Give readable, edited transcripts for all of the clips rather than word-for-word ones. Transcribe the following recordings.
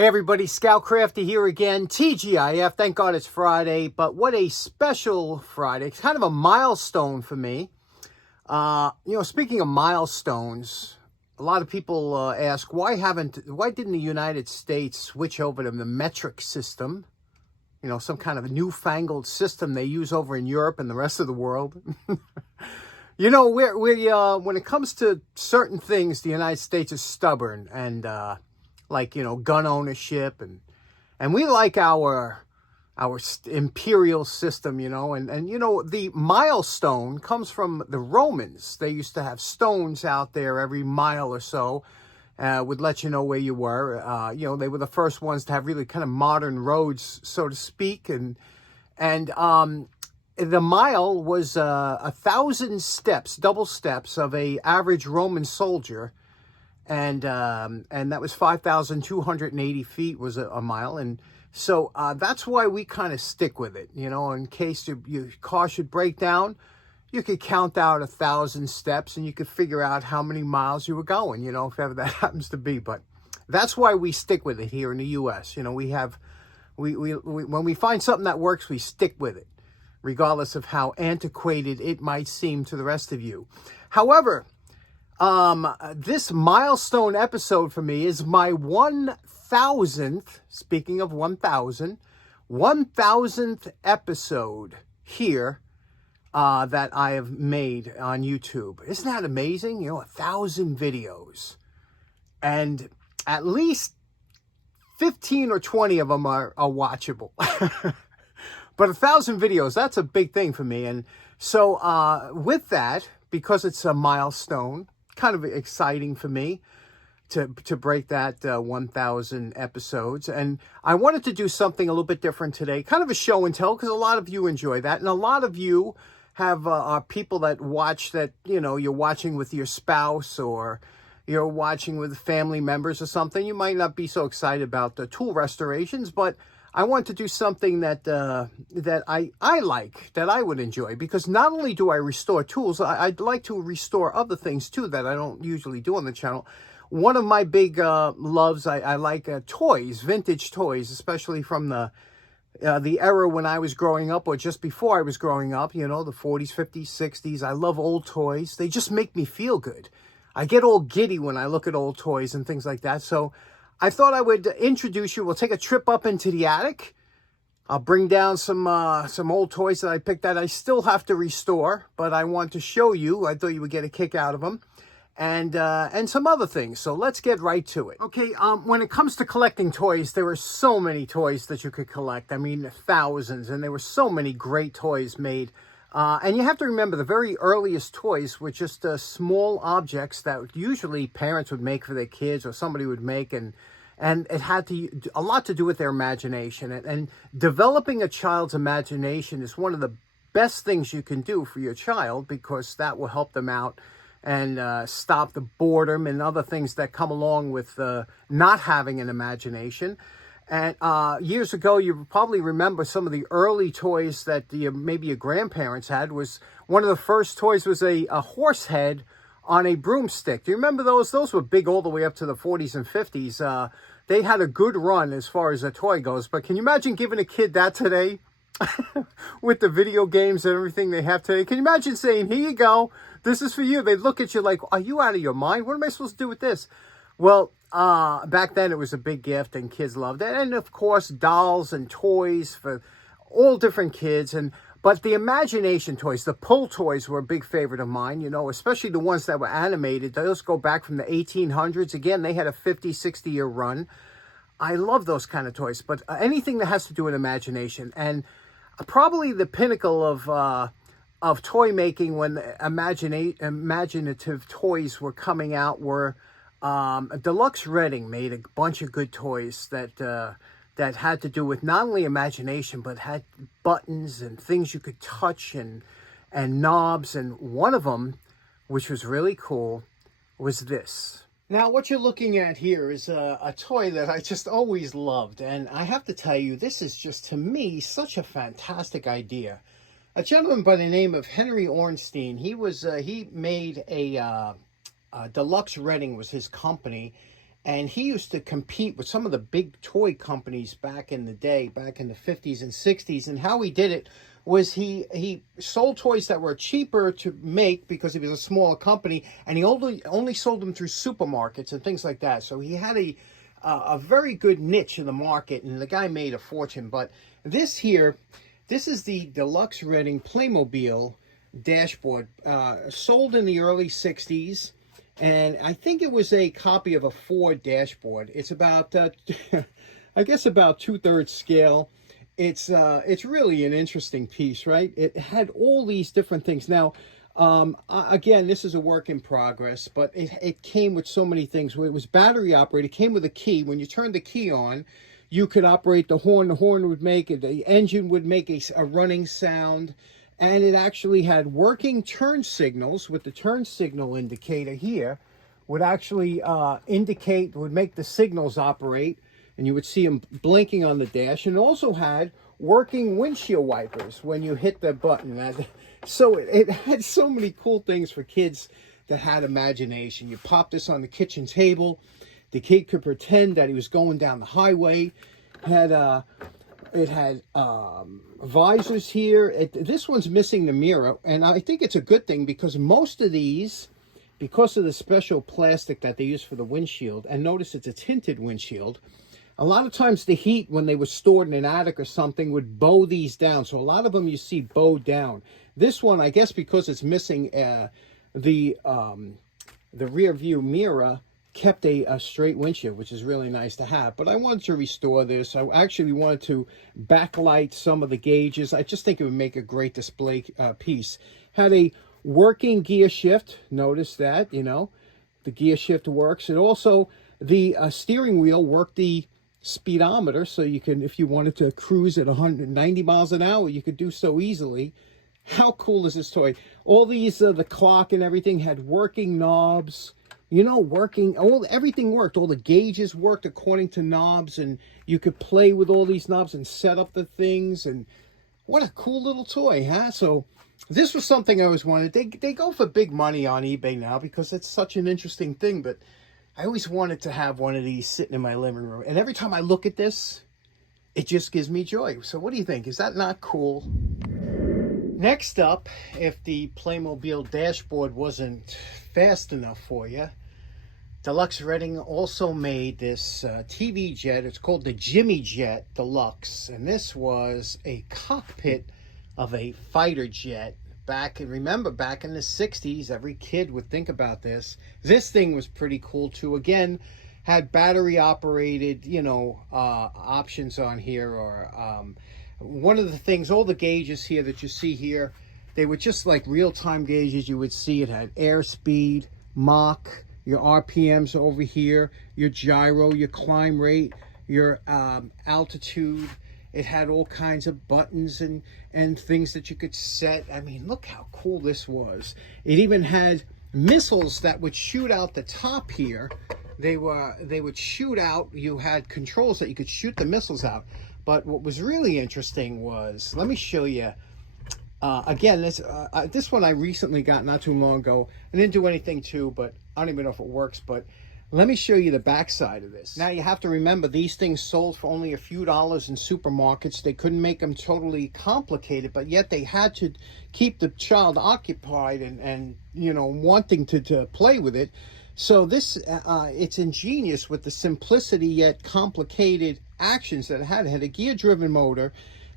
Hey everybody, Scoutcrafty here again, TGIF. Thank God it's Friday, but what a special Friday. It's kind of a milestone for me. Speaking of milestones, a lot of people ask, why didn't the United States switch over to the metric system? You know, some kind of a newfangled system they use over in Europe and the rest of the world. You know, when it comes to certain things, the United States is stubborn and, gun ownership, and we like our imperial system, and the milestone comes from the Romans. They used to have stones out there every mile or so, would let you know where you were. They were the first ones to have really kind of modern roads, so to speak, and the mile was 1,000 steps, double steps of a average Roman soldier. And that was 5,280 feet was a mile. And so that's why we kind of stick with it, in case your car should break down. You could count out 1,000 steps and you could figure out how many miles you were going, if ever that happens to be. But that's why we stick with it here in the U.S. We when we find something that works, we stick with it, regardless of how antiquated it might seem to the rest of you. However, this milestone episode for me is my 1,000th, speaking of 1,000th episode here, that I have made on YouTube. Isn't that amazing? 1,000 videos, and at least 15 or 20 of them are watchable. But 1,000 videos, that's a big thing for me. And so, with that, because it's a milestone, kind of exciting for me to break that 1,000 episodes. And I wanted to do something a little bit different today, kind of a show and tell, because a lot of you enjoy that. And a lot of you have are people that watch that, you're watching with your spouse or you're watching with family members or something. You might not be so excited about the tool restorations, but I want to do something that I like, that I would enjoy, because not only do I restore tools, I'd like to restore other things too that I don't usually do on the channel. One of my big loves, I like toys, vintage toys, especially from the era when I was growing up or just before I was growing up, the 40s, 50s, 60s. I love old toys. They just make me feel good. I get all giddy when I look at old toys and things like that. So I thought I would introduce you. We'll take a trip up into the attic. I'll bring down some old toys that I picked that I still have to restore, but I want to show you. I thought you would get a kick out of them, and some other things. So let's get right to it. Okay, when it comes to collecting toys, there were so many toys that you could collect. I mean, thousands, and there were so many great toys made. And you have to remember, the very earliest toys were just small objects that usually parents would make for their kids or somebody would make, and it had a lot to do with their imagination. And developing a child's imagination is one of the best things you can do for your child, because that will help them out and stop the boredom and other things that come along with not having an imagination. And years ago, you probably remember some of the early toys that maybe your grandparents had. Was one of the first toys was a horse head on a broomstick. Do you remember those? Those were big all the way up to the 40s and 50s. They had a good run as far as a toy goes. But can you imagine giving a kid that today? With the video games and everything they have today? Can you imagine saying, here you go, this is for you? They'd look at you like, are you out of your mind? What am I supposed to do with this? Well, back then it was a big gift and kids loved it. And of course, dolls and toys for all different kids. But the imagination toys, the pull toys, were a big favorite of mine, especially the ones that were animated. Those go back from the 1800s. Again, they had a 50, 60-year run. I love those kind of toys, but anything that has to do with imagination. And probably the pinnacle of toy making when the imaginative toys were coming out were Deluxe Reading made a bunch of good toys that had to do with not only imagination, but had buttons and things you could touch and knobs. And one of them, which was really cool, was this. Now, what you're looking at here is a toy that I just always loved. And I have to tell you, this is just, to me, such a fantastic idea. A gentleman by the name of Henry Ornstein, he made a Deluxe Reading was his company. And he used to compete with some of the big toy companies back in the day, back in the 50s and 60s. And how he did it was he sold toys that were cheaper to make because he was a smaller company, and he only sold them through supermarkets and things like that. So he had a very good niche in the market, and the guy made a fortune. But this is the Deluxe Reading Playmobil dashboard, sold in the early 60s. And I think it was a copy of a Ford dashboard. It's about, I guess about 2/3 scale. It's really an interesting piece, right? It had all these different things. Now, again, this is a work in progress, but it came with so many things. It was battery operated. It came with a key. When you turned the key on, you could operate the horn. The horn would make it. The engine would make a running sound. And it actually had working turn signals with the turn signal indicator here would actually would make the signals operate, and you would see them blinking on the dash. And it also had working windshield wipers when you hit the button. So it had so many cool things for kids that had imagination. You pop this on the kitchen table. The kid could pretend that he was going down the highway. It had visors here. This one's missing the mirror, and I think it's a good thing because most of these, because of the special plastic that they use for the windshield, and notice it's a tinted windshield, a lot of times the heat, when they were stored in an attic or something, would bow these down. So a lot of them you see bowed down. This one, I guess because it's missing the rear view mirror, kept a straight windshield, which is really nice to have. But I wanted to restore this. I actually wanted to backlight some of the gauges. I just think it would make a great display piece. Had a working gear shift. Notice that, the gear shift works. And also the steering wheel worked the speedometer, so you can, if you wanted to cruise at 190 miles an hour, you could do so easily. How cool is this toy? All these, the clock and everything had working knobs. Everything worked. All the gauges worked according to knobs, and you could play with all these knobs and set up the things. And what a cool little toy, huh? So this was something I always wanted. They go for big money on eBay now because it's such an interesting thing, but I always wanted to have one of these sitting in my living room. And every time I look at this, it just gives me joy. So what do you think? Is that not cool? Next up, if the Playmobil dashboard wasn't fast enough for you, Deluxe Reading also made this TV jet. It's called the Jimmy Jet Deluxe, and this was a cockpit of a fighter jet. Remember back in the 60s, every kid would think about this. This thing was pretty cool too. Again, had battery operated, options on here, or one of the things, all the gauges here that you see here, they were just like real-time gauges. You would see it had airspeed, Mach, your RPMs over here, your gyro, your climb rate, your altitude. It had all kinds of buttons and things that you could set. I mean, look how cool this was. It even had missiles that would shoot out the top here. They would shoot out. You had controls that you could shoot the missiles out. But what was really interesting was, let me show you. Again, this one I recently got not too long ago. I didn't do anything to, but I don't even know if it works. But let me show you the backside of this. Now you have to remember, these things sold for only a few dollars in supermarkets. They couldn't make them totally complicated, but yet they had to keep the child occupied and wanting to play with it. So this, it's ingenious with the simplicity yet complicated actions that it had. It had a gear-driven motor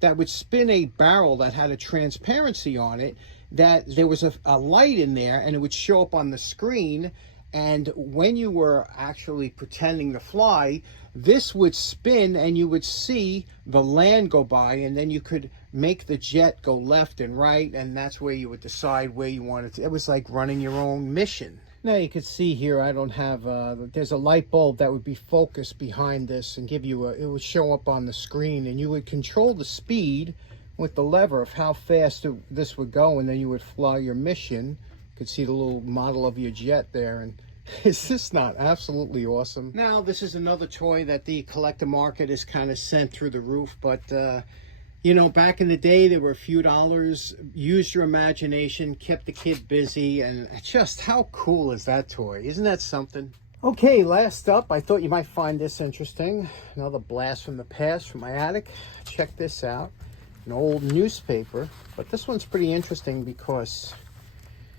that would spin a barrel that had a transparency on it, that there was a light in there, and it would show up on the screen. And when you were actually pretending to fly, this would spin and you would see the land go by, and then you could make the jet go left and right, and that's where you would decide where you wanted to. It was like running your own mission. Now you can see here, I don't have, there's a light bulb that would be focused behind this and give you it would show up on the screen, and you would control the speed with the lever of how fast this would go, and then you would fly your mission. You could see the little model of your jet there, and is this not absolutely awesome? Now, this is another toy that the collector market is kind of sent through the roof, but back in the day, there were a few dollars. Used your imagination, kept the kid busy, and just how cool is that toy? Isn't that something? Okay, last up, I thought you might find this interesting. Another blast from the past from my attic. Check this out. An old newspaper, but this one's pretty interesting because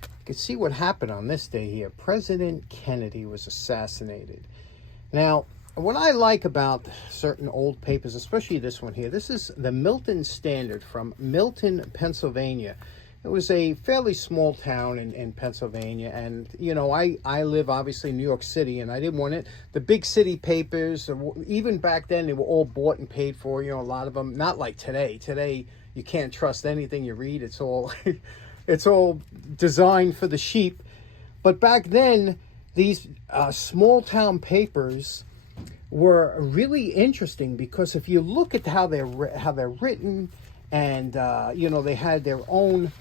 you can see what happened on this day here. President Kennedy was assassinated. Now, what I like about certain old papers, especially this one here, this is the Milton Standard from Milton, Pennsylvania. It was a fairly small town in Pennsylvania, and you know, I live obviously in New York City, and I didn't want it. The big city papers, even back then, they were all bought and paid for. You know, a lot of them. Not like today. Today, you can't trust anything you read. It's all, it's all designed for the sheep. But back then, these small town papers were really interesting because if you look at how they're written, and you know, they had their own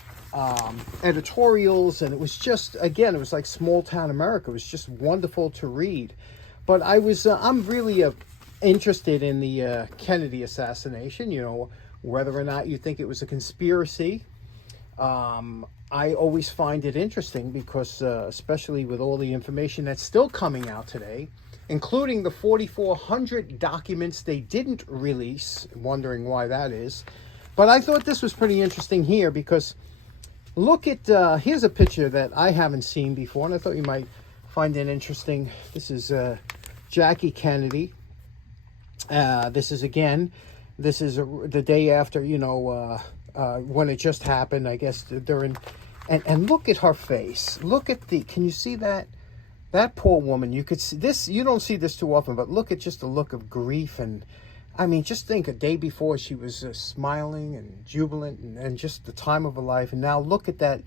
editorials, and it was just, again, it was like small town America. It was just wonderful to read. But I'm really interested in the Kennedy assassination. You know, whether or not you think it was a conspiracy. I always find it interesting because, especially with all the information that's still coming out today, including the 4,400 documents they didn't release, wondering why that is. But I thought this was pretty interesting here because look at, here's a picture that I haven't seen before, and I thought you might find it interesting. This is Jackie Kennedy. This is the day after, you know, when it just happened, I guess, during, and look at her face. Look at can you see that? That poor woman, you could see this, you don't see this too often, but look at just the look of grief. And I mean, just think, a day before she was smiling and jubilant and just the time of her life. And now look at that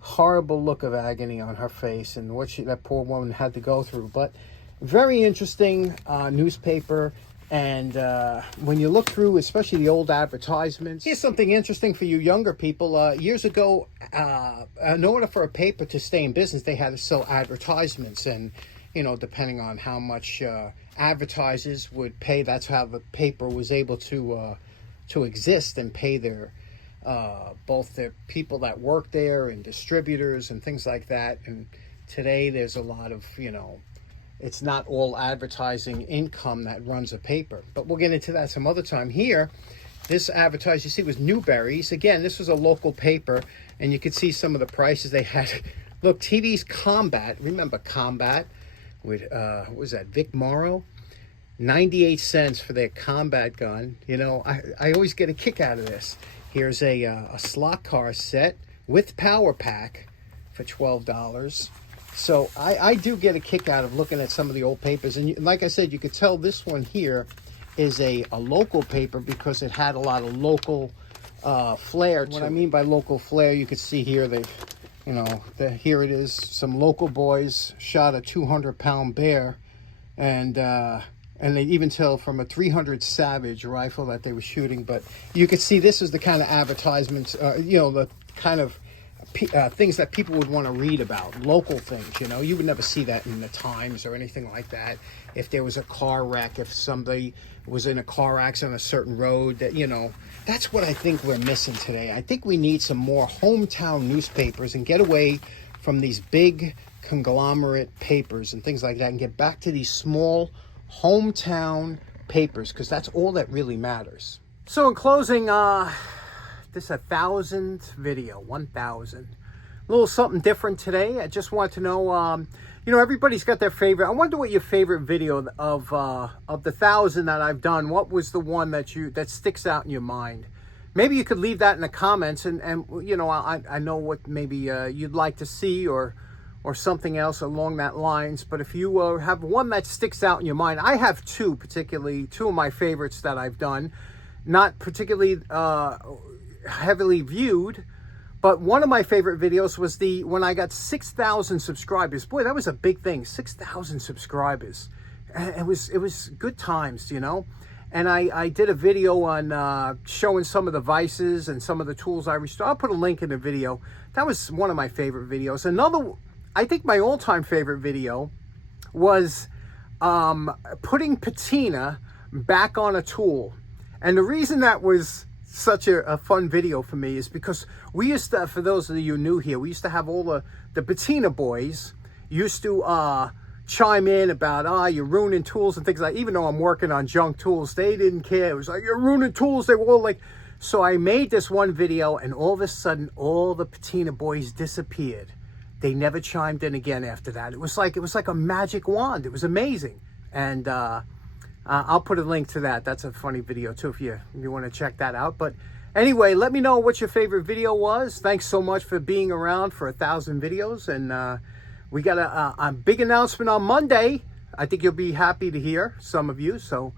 horrible look of agony on her face and what that poor woman had to go through. But very interesting newspaper. And when you look through, especially the old advertisements, here's something interesting for you younger people. Years ago, in order for a paper to stay in business, they had to sell advertisements. And, you know, depending on how much advertisers would pay, that's how the paper was able to exist and pay their both the people that work there and distributors and things like that. And today there's a lot of, you know, it's not all advertising income that runs a paper, but we'll get into that some other time. Here, this advertised, you see, was Newberry's. Again, this was a local paper, and you could see some of the prices they had. Look, TV's Combat, remember Combat with, what was that, Vic Morrow? 98 cents for their Combat gun. You know, I always get a kick out of this. Here's a slot car set with power pack for $12. So I do get a kick out of looking at some of the old papers. And like I said, you could tell this one here is a local paper because it had a lot of local flair. What I mean by local flair, you could see here, here it is. Some local boys shot a 200-pound bear. And they even tell from a 300 Savage rifle that they were shooting. But you could see this is the kind of advertisements, you know, the kind of things that people would want to read about, local things. You know, you would never see that in the Times or anything like that. If there was a car wreck, if somebody was in a car accident on a certain road, that, you know, that's what I think we're missing today. I think we need some more hometown newspapers and get away from these big conglomerate papers and things like that and get back to these small hometown papers, because that's all that really matters. So in closing, this 1,000th video, 1,000. A little something different today. I just want to know, you know, everybody's got their favorite. I wonder what your favorite video of the 1,000 that I've done. What was the one that sticks out in your mind? Maybe you could leave that in the comments, and you know, I know what maybe you'd like to see or something else along that lines. But if you have one that sticks out in your mind, I have two of my favorites that I've done, not particularly heavily viewed, but one of my favorite videos was when I got 6,000 subscribers. Boy, that was a big thing. 6,000 subscribers. And it was good times, you know. And I did a video on showing some of the vices and some of the tools I restored. I'll put a link in the video. That was one of my favorite videos. Another, I think my all-time favorite video was putting patina back on a tool. And the reason that was such a fun video for me is because we used to, for those of you new here, we used to have all the patina boys used to chime in about, you're ruining tools and things like, even though I'm working on junk tools, they didn't care. It was like, you're ruining tools. They were all like, so I made this one video, and all of a sudden, all the patina boys disappeared. They never chimed in again after that. It was like a magic wand. It was amazing. And I'll put a link to that. That's a funny video too if you want to check that out. But anyway, let me know what your favorite video was. Thanks so much for being around for 1,000 videos. And we got a big announcement on Monday. I think you'll be happy to hear, some of you. So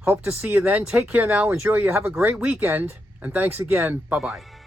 hope to see you then. Take care now. Enjoy you. Have a great weekend. And thanks again. Bye-bye.